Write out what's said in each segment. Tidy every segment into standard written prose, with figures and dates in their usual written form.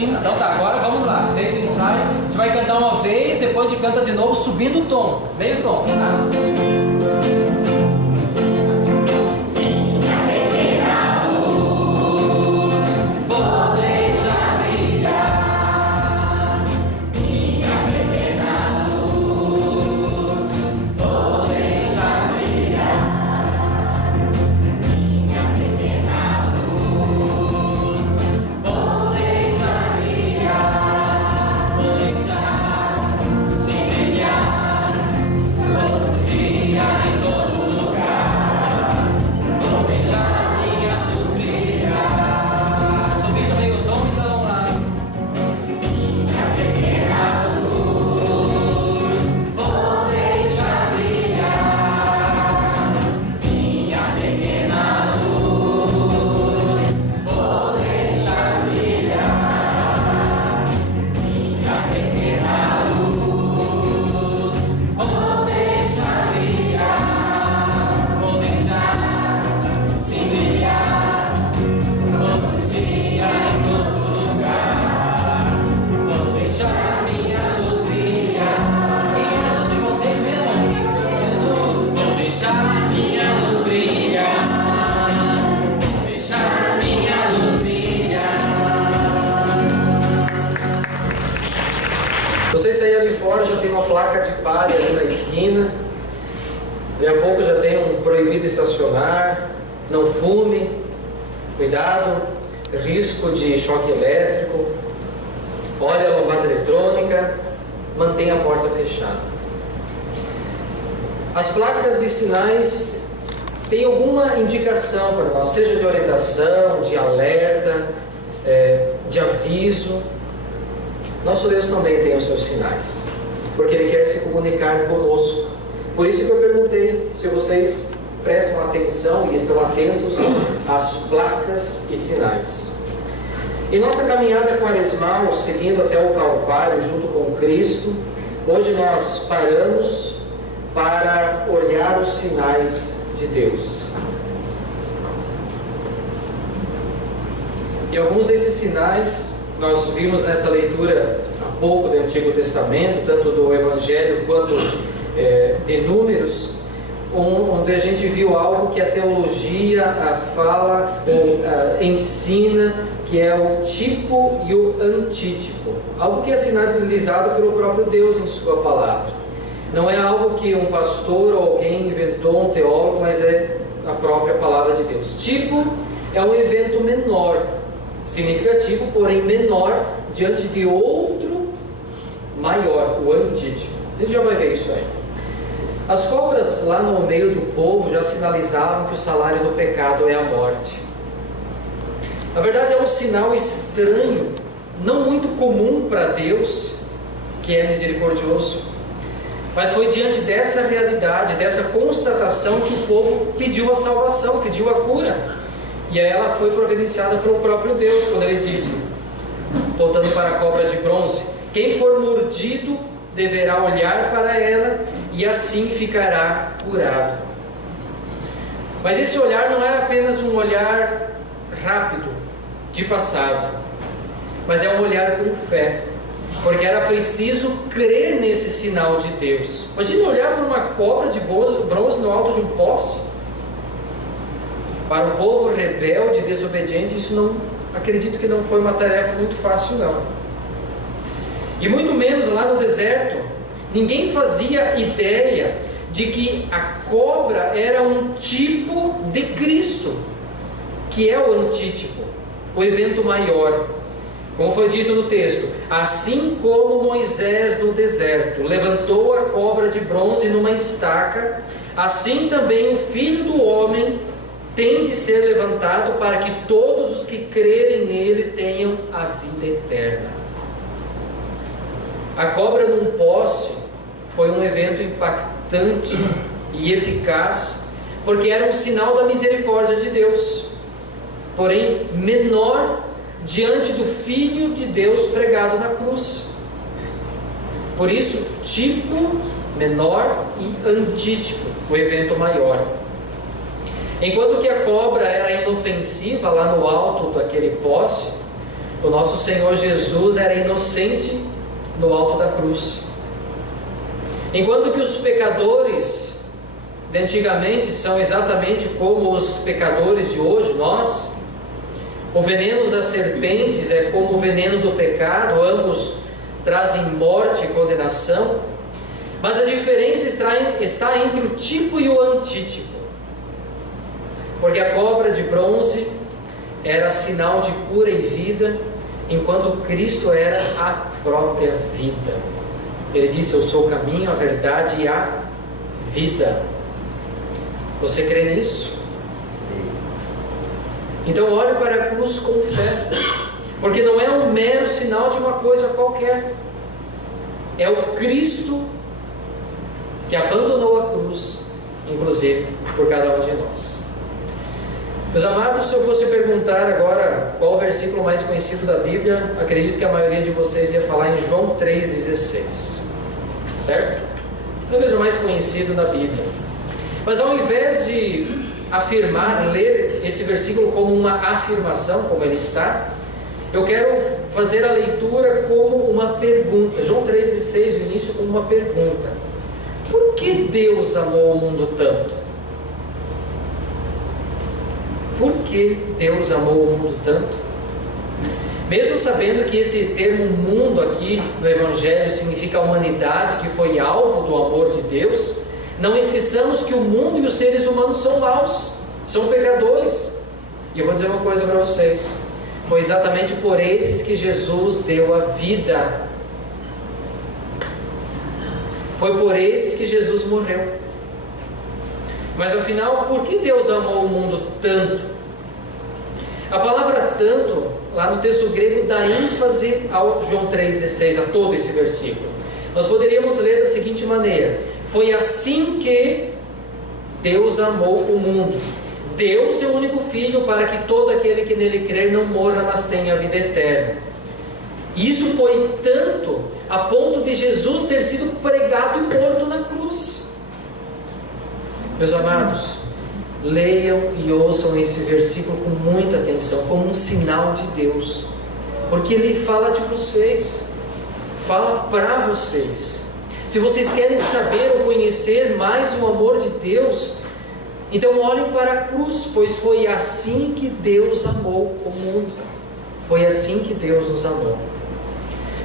certinho? Então tá, agora vamos lá. Feito o ensaio, a gente vai cantar uma vez, depois a gente canta de novo, subindo o tom, meio tom, tá? Não sei se aí ali fora já tem uma placa de palha ali na esquina. Daqui a pouco já tem um proibido estacionar, não fume, cuidado, risco de choque elétrico, olhe a lombada eletrônica, mantenha a porta fechada. As placas e sinais têm alguma indicação para nós, seja de orientação, de alerta, de aviso. Nosso Deus também tem os seus sinais, porque Ele quer se comunicar conosco. Por isso que eu perguntei se vocês prestam atenção e estão atentos às placas e sinais. Em nossa caminhada quaresmal, seguindo até o Calvário junto com Cristo, hoje nós paramos para olhar os sinais de Deus. E alguns desses sinais nós vimos nessa leitura há pouco do Antigo Testamento, tanto do Evangelho quanto de Números, onde a gente viu algo que a teologia fala, ensina, que é o tipo e o antítipo. Algo que é sinalizado pelo próprio Deus em sua palavra. Não é algo que um pastor ou alguém inventou, um teólogo, mas é a própria palavra de Deus. Tipo é um evento menor, significativo, porém menor, diante de outro maior, o antítipo. A gente já vai ver isso aí. As cobras lá no meio do povo já sinalizavam que o salário do pecado é a morte. Na verdade é um sinal estranho, não muito comum para Deus, que é misericordioso. Mas foi diante dessa realidade, dessa constatação, que o povo pediu a salvação, pediu a cura. E aí ela foi providenciada pelo próprio Deus, quando Ele disse, voltando para a cobra de bronze: quem for mordido deverá olhar para ela e assim ficará curado. Mas esse olhar não era apenas um olhar rápido, de passado, mas é um olhar com fé, porque era preciso crer nesse sinal de Deus. Imagina olhar para uma cobra de bronze no alto de um poste. Para o povo rebelde e desobediente, isso não, acredito que não foi uma tarefa muito fácil, não. E muito menos lá no deserto, ninguém fazia ideia de que a cobra era um tipo de Cristo, que é o antítipo, o evento maior. Como foi dito no texto, assim como Moisés no deserto levantou a cobra de bronze numa estaca, assim também o Filho do Homem tem de ser levantado para que todos os que crerem nele tenham a vida eterna. A cobra num poste foi um evento impactante e eficaz, porque era um sinal da misericórdia de Deus, porém menor diante do Filho de Deus pregado na cruz. Por isso, tipo menor e antítipo, o evento maior. Enquanto que a cobra era inofensiva lá no alto daquele poste, O nosso Senhor Jesus era inocente no alto da cruz. Enquanto que os pecadores de antigamente são exatamente como os pecadores de hoje, nós, o veneno das serpentes é como o veneno do pecado, ambos trazem morte e condenação, mas a diferença está entre o tipo e o antítipo, porque a cobra de bronze era sinal de cura e vida, enquanto Cristo era a própria vida. Ele disse: eu sou o caminho, a verdade e a vida. Você crê nisso? Então olhe para a cruz com fé, porque não é um mero sinal de uma coisa qualquer. É o Cristo que abandonou a cruz, inclusive por cada um de nós. Meus amados, se eu fosse perguntar agora qual o versículo mais conhecido da Bíblia, acredito que a maioria de vocês ia falar em João 3,16, certo? Talvez o mais conhecido da Bíblia. Mas ao invés de afirmar, ler esse versículo como uma afirmação, como ele está, eu quero fazer a leitura como uma pergunta. João 3,16, o início como uma pergunta: por que Deus amou o mundo tanto? Por que Deus amou o mundo tanto? Mesmo sabendo que esse termo mundo aqui no Evangelho significa a humanidade que foi alvo do amor de Deus, não esqueçamos que o mundo e os seres humanos são maus, são pecadores. E eu vou dizer uma coisa para vocês: foi exatamente por esses que Jesus deu a vida. Foi por esses que Jesus morreu. Mas afinal, por que Deus amou o mundo tanto? A palavra tanto, lá no texto grego, dá ênfase ao João 3,16, a todo esse versículo. Nós poderíamos ler da seguinte maneira: foi assim que Deus amou o mundo. Deu seu único Filho para que todo aquele que nele crer não morra, mas tenha a vida eterna. Isso foi tanto a ponto de Jesus ter sido pregado e morto na cruz. Meus amados, leiam e ouçam esse versículo com muita atenção, como um sinal de Deus, porque ele fala de vocês, fala para vocês. Se vocês querem saber ou conhecer mais o amor de Deus, então olhem para a cruz, pois foi assim que Deus amou o mundo. Foi assim que Deus nos amou.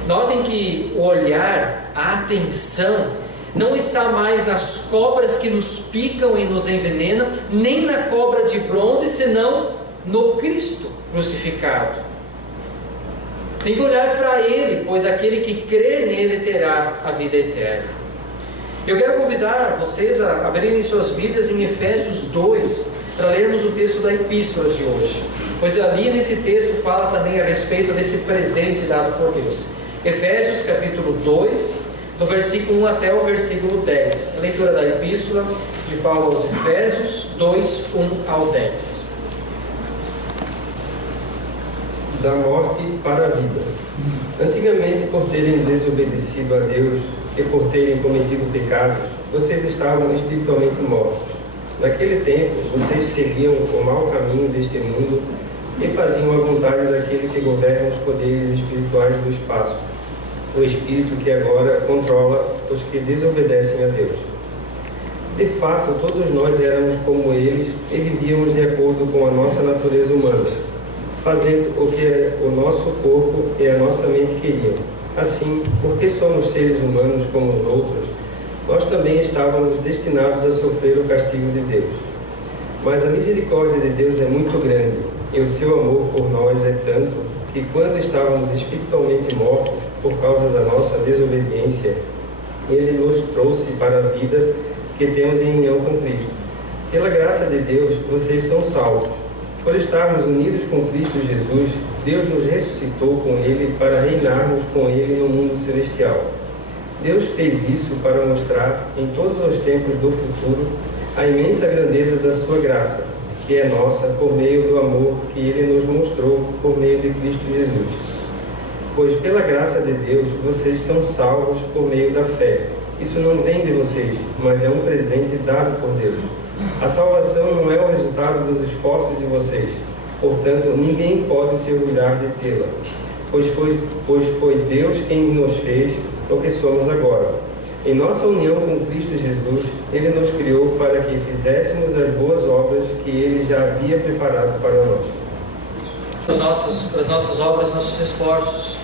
Notem que o olhar, a atenção, não está mais nas cobras que nos picam e nos envenenam, nem na cobra de bronze, senão no Cristo crucificado. Tem que olhar para Ele, pois aquele que crer nele terá a vida eterna. Eu quero convidar vocês a abrirem suas Bíblias em Efésios 2, para lermos o texto da epístola de hoje, pois ali nesse texto fala também a respeito desse presente dado por Deus. Efésios capítulo 2, do versículo 1 até o versículo 10. A leitura da epístola de Paulo aos Efésios 2, 1 ao 10. Da morte para a vida. Antigamente, por terem desobedecido a Deus e por terem cometido pecados, vocês estavam espiritualmente mortos. Naquele tempo, vocês seguiam o mau caminho deste mundo e faziam a vontade daquele que governa os poderes espirituais do espaço, o Espírito que agora controla os que desobedecem a Deus. De fato, todos nós éramos como eles e vivíamos de acordo com a nossa natureza humana, fazendo o que o nosso corpo e a nossa mente queriam. Assim, porque somos seres humanos como os outros, nós também estávamos destinados a sofrer o castigo de Deus. Mas a misericórdia de Deus é muito grande, e o seu amor por nós é tanto, que quando estávamos espiritualmente mortos por causa da nossa desobediência, Ele nos trouxe para a vida que temos em união com Cristo. Pela graça de Deus, vocês são salvos. Por estarmos unidos com Cristo Jesus, Deus nos ressuscitou com Ele para reinarmos com Ele no mundo celestial. Deus fez isso para mostrar em todos os tempos do futuro a imensa grandeza da sua graça, que é nossa por meio do amor que Ele nos mostrou por meio de Cristo Jesus. Pois pela graça de Deus, vocês são salvos por meio da fé. Isso não vem de vocês, mas é um presente dado por Deus. A salvação não é o resultado dos esforços de vocês, portanto, ninguém pode se orgulhar de tê-la. pois foi Deus quem nos fez o que somos agora. Em nossa união com Cristo Jesus, Ele nos criou para que fizéssemos as boas obras que Ele já havia preparado para nós. As nossas obras, nossos esforços.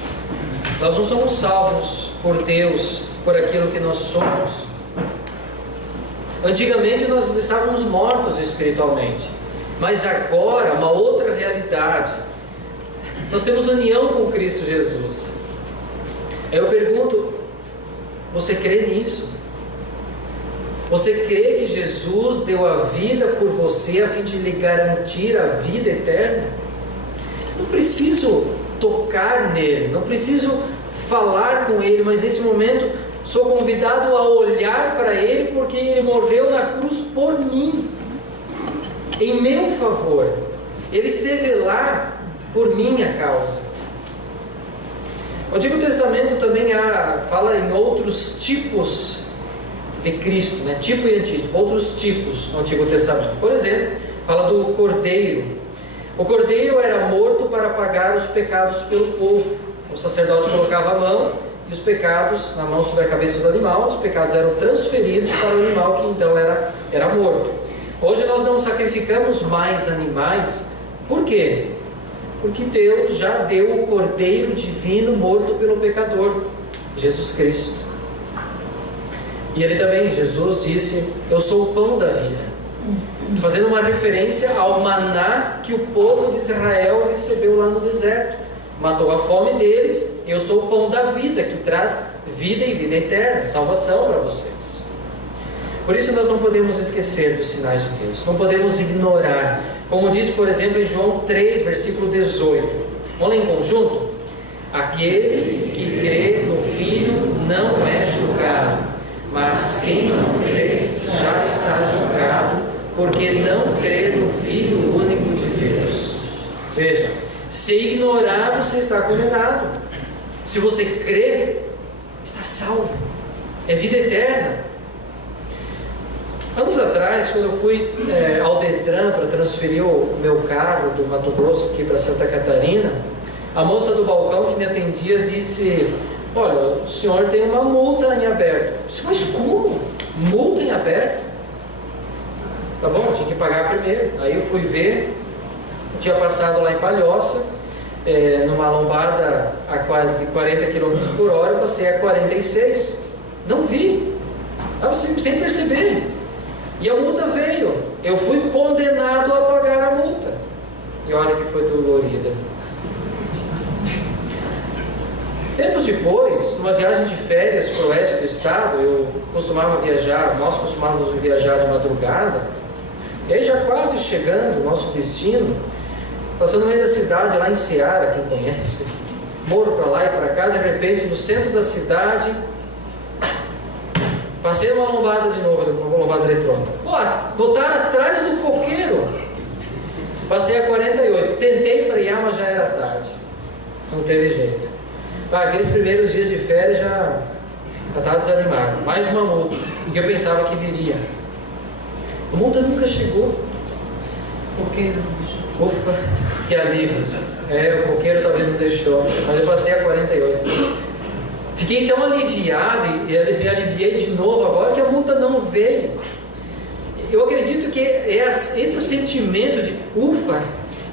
Nós não somos salvos por Deus, por aquilo que nós somos. Antigamente nós estávamos mortos espiritualmente, mas agora uma outra realidade. Nós temos união com Cristo Jesus. Aí eu pergunto, você crê nisso? Você crê que Jesus deu a vida por você a fim de lhe garantir a vida eterna? Não preciso tocar nele, não preciso falar com ele, mas nesse momento sou convidado a olhar para ele, porque ele morreu na cruz por mim, em meu favor. Ele esteve lá por minha causa. O Antigo Testamento também fala em outros tipos de Cristo, né? Tipo e antítipo, outros tipos no Antigo Testamento. Por exemplo, fala do cordeiro. O cordeiro era morto para pagar os pecados pelo povo. O sacerdote colocava a mão e os pecados na mão sobre a cabeça do animal, os pecados eram transferidos para o animal que então era morto. Hoje nós não sacrificamos mais animais. Por quê? Porque Deus já deu o cordeiro divino morto pelo pecador, Jesus Cristo. E ele também, Jesus disse: eu sou o pão da vida, fazendo uma referência ao maná que o povo de Israel recebeu lá no deserto. Matou a fome deles. Eu sou o pão da vida, que traz vida e vida eterna, salvação para vocês. Por isso nós não podemos esquecer dos sinais de Deus, não podemos ignorar, como diz, por exemplo, em João 3, versículo 18. Vamos ler em conjunto? Aquele que crê no Filho não é julgado, mas quem não crê já está julgado, porque não crê no Filho único de Deus. Veja, se ignorar, você está condenado. Se você crê, está salvo, é vida eterna. Anos atrás, quando eu fui ao Detran para transferir o meu carro do Mato Grosso aqui para Santa Catarina, a moça do balcão que me atendia disse: olha, o senhor tem uma multa em aberto. Eu disse: mas como? Multa em aberto? Tá bom, eu tinha que pagar primeiro. Aí eu fui ver, eu tinha passado lá em Palhoça, numa lombada de 40 km por hora, eu passei a 46. Não vi, estava sem perceber. E a multa veio. Eu fui condenado a pagar a multa. E olha que foi dolorida. Tempos depois, numa viagem de férias para o oeste do estado, nós costumávamos viajar de madrugada. E aí já quase chegando ao nosso destino, passando no meio da cidade, lá em Ceará, quem conhece, moro para lá e para cá, de repente no centro da cidade, passei uma lombada de novo, uma lombada eletrônica. Botaram atrás do coqueiro. Passei a 48, tentei frear, mas já era tarde, não teve jeito. Aqueles primeiros dias de férias já estava desanimado. Mais uma multa, que eu pensava que viria. A multa nunca chegou. Coqueiro não deixou. Ufa, que alívio. O coqueiro talvez não deixou, mas eu passei a 48. Fiquei tão aliviado e me aliviei de novo agora que a multa não veio. Eu acredito que esse é o sentimento de ufa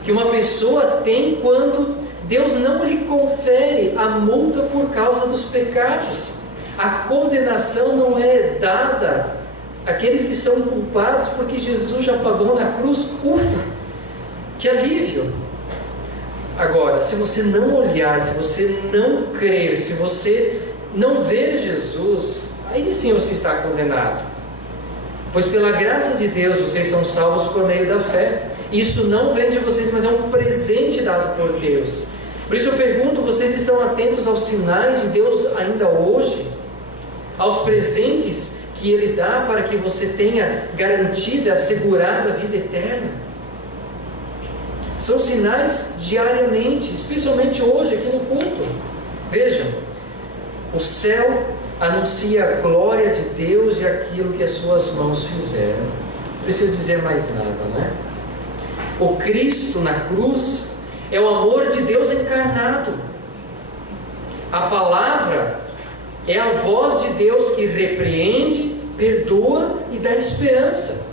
que uma pessoa tem quando Deus não lhe confere a multa por causa dos pecados. A condenação não é dada àqueles que são culpados, porque Jesus já pagou na cruz. Ufa, que alívio! Agora, se você não olhar, se você não crer, se você não ver Jesus, aí sim você está condenado. Pois pela graça de Deus vocês são salvos por meio da fé. Isso não vem de vocês, mas é um presente dado por Deus. Por isso eu pergunto, vocês estão atentos aos sinais de Deus ainda hoje? Aos presentes que Ele dá para que você tenha garantida, assegurada a vida eterna? São sinais diariamente, especialmente hoje aqui no culto. Veja, o céu anuncia a glória de Deus e aquilo que as suas mãos fizeram. Não preciso dizer mais nada, né? O Cristo na cruz é o amor de Deus encarnado. A palavra é a voz de Deus que repreende, perdoa e dá esperança.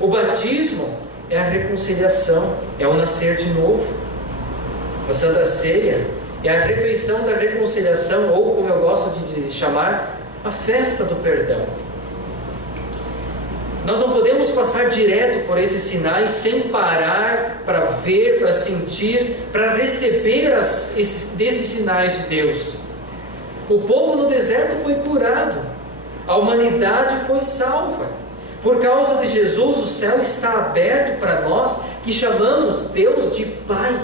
O batismo é a reconciliação, é o nascer de novo. A Santa Ceia é a refeição da reconciliação, ou como eu gosto de chamar, a festa do perdão. Nós não podemos passar direto por esses sinais sem parar para ver, para sentir, para receber desses sinais de Deus. O povo no deserto foi curado, a humanidade foi salva. Por causa de Jesus, o céu está aberto para nós, que chamamos Deus de Pai,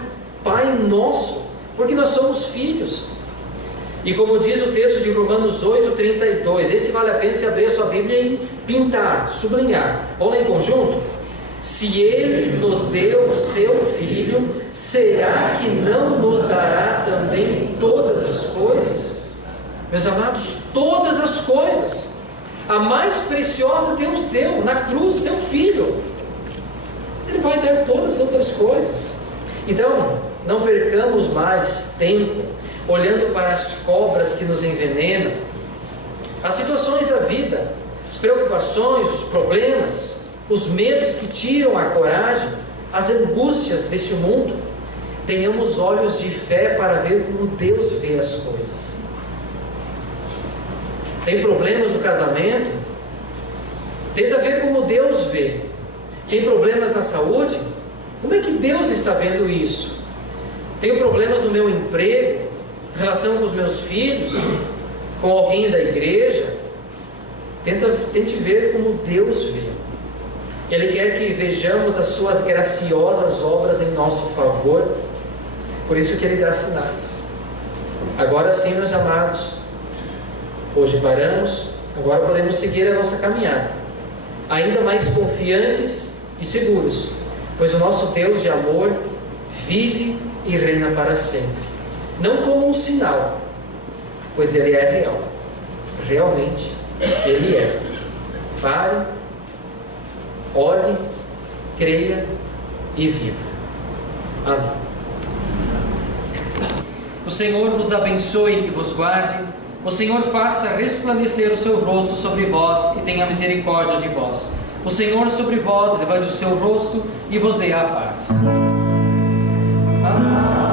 Pai nosso, porque nós somos filhos. E como diz o texto de Romanos 8:32, esse vale a pena se abrir a sua Bíblia e pintar, sublinhar. Vamos lá em conjunto? Se Ele nos deu o seu Filho, será que não nos dará também todas as coisas? Meus amados, todas as coisas. A mais preciosa Deus deu na cruz, seu Filho. Ele vai dar todas as outras coisas. Então, não percamos mais tempo olhando para as cobras que nos envenenam, as situações da vida, as preocupações, os problemas, os medos que tiram a coragem, as angústias deste mundo. Tenhamos olhos de fé para ver como Deus vê as coisas. Tem problemas no casamento? Tenta ver como Deus vê. Tem problemas na saúde? Como é que Deus está vendo isso? Tenho problemas no meu emprego, em relação com os meus filhos, com alguém da igreja? Tente ver como Deus vê. Ele quer que vejamos as suas graciosas obras em nosso favor, por isso que Ele dá sinais. Agora sim, meus amados, hoje paramos, agora podemos seguir a nossa caminhada, ainda mais confiantes e seguros, pois o nosso Deus de amor vive e reina para sempre. Não como um sinal, pois Ele é real. Realmente, Ele é. Pare, olhe, creia e viva. Amém. O Senhor vos abençoe e vos guarde. O Senhor faça resplandecer o seu rosto sobre vós e tenha misericórdia de vós. O Senhor sobre vós levante o seu rosto e vos dê a paz. Amém.